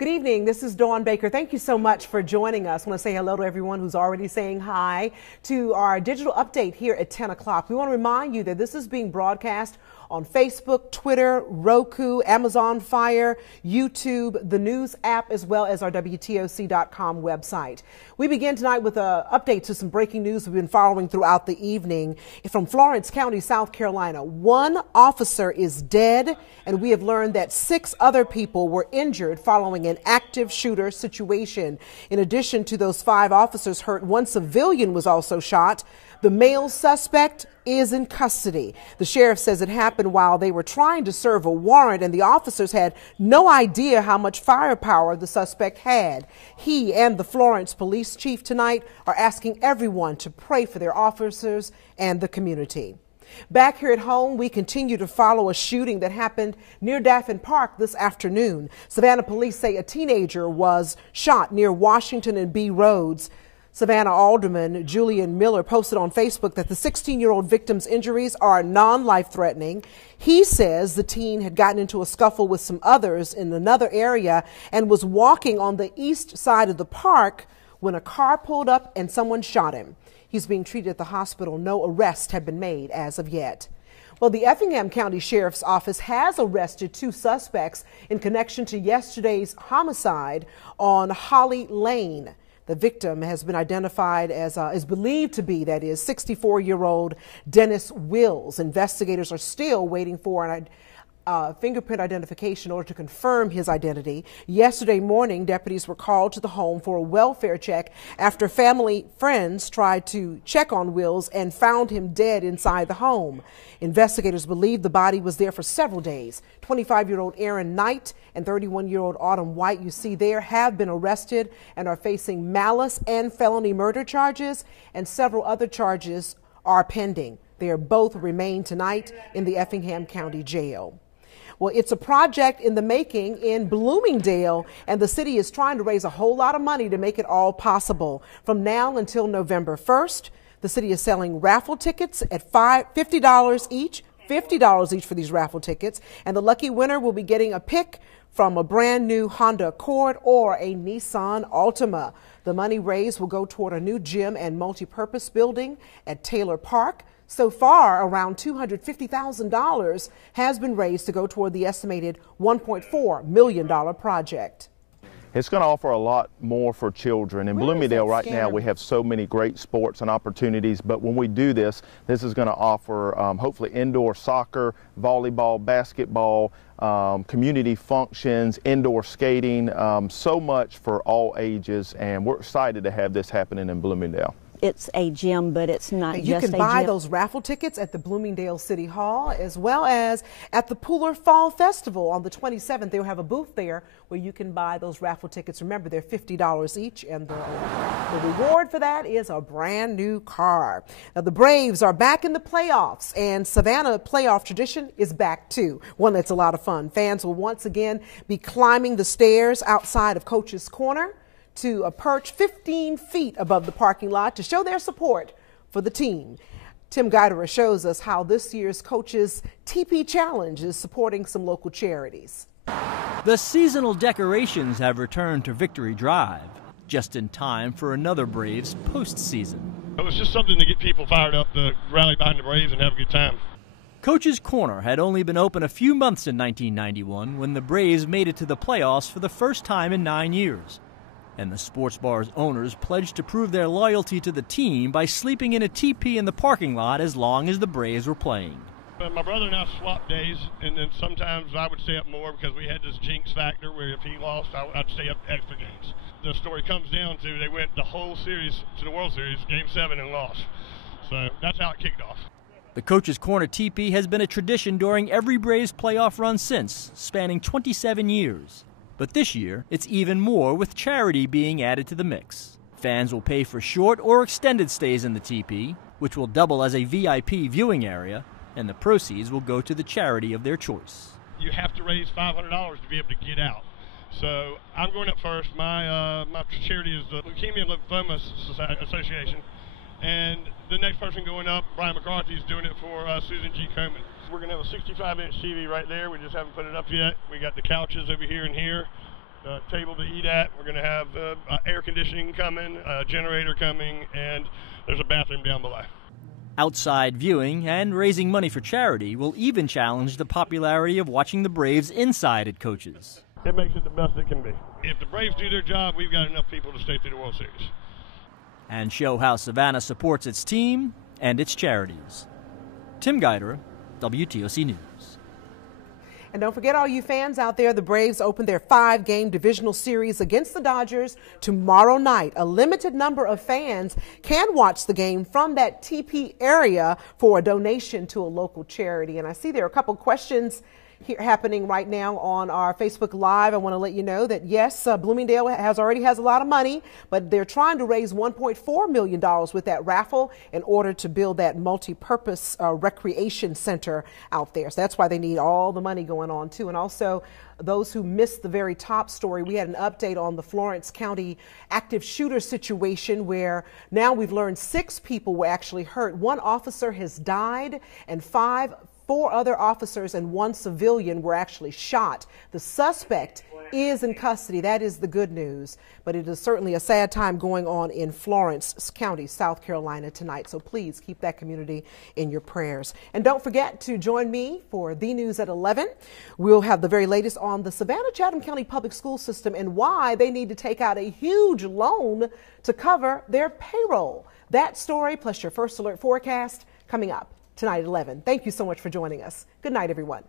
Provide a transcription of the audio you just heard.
Good evening. This is Dawn Baker. Thank you so much for joining us. I want to say hello to everyone who's already saying hi to our digital update here at 10 o'clock. We want to remind you that this is being broadcast on Facebook, Twitter, Roku, Amazon Fire, YouTube, the news app, as well as our WTOC.com website. We begin tonight with an update to some breaking news we've been following throughout the evening. From Florence County, South Carolina, one officer is dead, and we have learned that 6 other people were injured following an active shooter situation. In addition to those 5 officers hurt, one civilian was also shot. The male suspect is in custody. The sheriff says it happened while they were trying to serve a warrant, and the officers had no idea how much firepower the suspect had. He and the Florence police chief tonight are asking everyone to pray for their officers and the community. Back here at home, we continue to follow a shooting that happened near Daffin Park this afternoon. Savannah police say a teenager was shot near Washington and B Roads. Savannah Alderman Julian Miller posted on Facebook that the 16-year-old victim's injuries are non-life-threatening. He says the teen had gotten into a scuffle with some others in another area and was walking on the east side of the park when a car pulled up and someone shot him. He's being treated at the hospital. No arrests have been made as of yet. Well, the Effingham County Sheriff's Office has arrested 2 suspects in connection to yesterday's homicide on Holly Lane. The victim has been identified as, is believed to be, that is, 64-year-old Dennis Wills. Investigators are still waiting for an fingerprint identification in order to confirm his identity. Yesterday morning, deputies were called to the home for a welfare check after family friends tried to check on Wills and found him dead inside the home. Investigators believe the body was there for several days. 25-year-old Aaron Knight and 31-year-old Autumn White, you see there, have been arrested and are facing malice and felony murder charges, and several other charges are pending. They are both remain tonight in the Effingham County Jail. Well, it's a project in the making in Bloomingdale, and the city is trying to raise a whole lot of money to make it all possible. From now until November 1st, the city is selling raffle tickets at $50 each, $50 each for these raffle tickets, and the lucky winner will be getting a pick from a brand new Honda Accord or a Nissan Altima. The money raised will go toward a new gym and multi-purpose building at Taylor Park. So far, around $250,000 has been raised to go toward the estimated $1.4 million project. It's going to offer a lot more for children. In Bloomingdale right now, we have so many great sports and opportunities, but when we do this, this is going to offer hopefully indoor soccer, volleyball, basketball, community functions, indoor skating, so much for all ages, and we're excited to have this happening in Bloomingdale. It's a gym, but it's not just a gym. You can buy those raffle tickets at the Bloomingdale City Hall, as well as at the Pooler Fall Festival on the 27th. They'll have a booth there where you can buy those raffle tickets. Remember, they're $50 each, and the reward for that is a brand new car. Now, the Braves are back in the playoffs, and Savannah playoff tradition is back too. One that's a lot of fun. Fans will once again be climbing the stairs outside of Coach's Corner to a perch 15 feet above the parking lot to show their support for the team. Tim Guidera shows us how this year's Coach's TP Challenge is supporting some local charities. The seasonal decorations have returned to Victory Drive, just in time for another Braves postseason. It was just something to get people fired up to rally behind the Braves and have a good time. Coach's Corner had only been open a few months in 1991 when the Braves made it to the playoffs for the first time in 9 years. And the sports bar's owners pledged to prove their loyalty to the team by sleeping in a teepee in the parking lot as long as the Braves were playing. My brother and I swapped days, and then sometimes I would stay up more because we had this jinx factor where if he lost, I'd stay up extra games. The story comes down to they went the whole series to the World Series, Game 7, and lost. So that's how it kicked off. The Coach's Corner teepee has been a tradition during every Braves playoff run since, spanning 27 years. But this year, it's even more with charity being added to the mix. Fans will pay for short or extended stays in the teepee, which will double as a VIP viewing area, and the proceeds will go to the charity of their choice. You have to raise $500 to be able to get out. So I'm going up first. My charity is the Leukemia and Lymphoma Association. And the next person going up, Brian McCarthy, is doing it for Susan G. Komen. We're going to have a 65-inch TV right there. We just haven't put it up yet. We got the couches over here and here. a table to eat at. We're going to have air conditioning coming, a generator coming, and there's a bathroom down below. Outside viewing and raising money for charity will even challenge the popularity of watching the Braves inside at Coach's. It makes it the best it can be. If the Braves do their job, we've got enough people to stay through the World Series. And show how Savannah supports its team and its charities. Tim Guider, WTOC News. And don't forget, all you fans out there, the Braves open their 5-game divisional series against the Dodgers tomorrow night. A limited number of fans can watch the game from that TP area for a donation to a local charity. And I see there are a couple questions here happening right now on our Facebook Live. I want to let you know that, yes, Bloomingdale already has a lot of money, but they're trying to raise $1.4 million with that raffle in order to build that multi-purpose recreation center out there. So that's why they need all the money going on, too. And also, those who missed the very top story, we had an update on the Florence County active shooter situation where now we've learned 6 people were actually hurt. 1 officer has died and 4 other officers and 1 civilian were actually shot. The suspect is in custody. That is the good news. But it is certainly a sad time going on in Florence County, South Carolina tonight. So please keep that community in your prayers. And don't forget to join me for The News at 11. We'll have the very latest on the Savannah-Chatham County Public School System and why they need to take out a huge loan to cover their payroll. That story plus your First Alert forecast coming up tonight at 11. Thank you so much for joining us. Good night, everyone.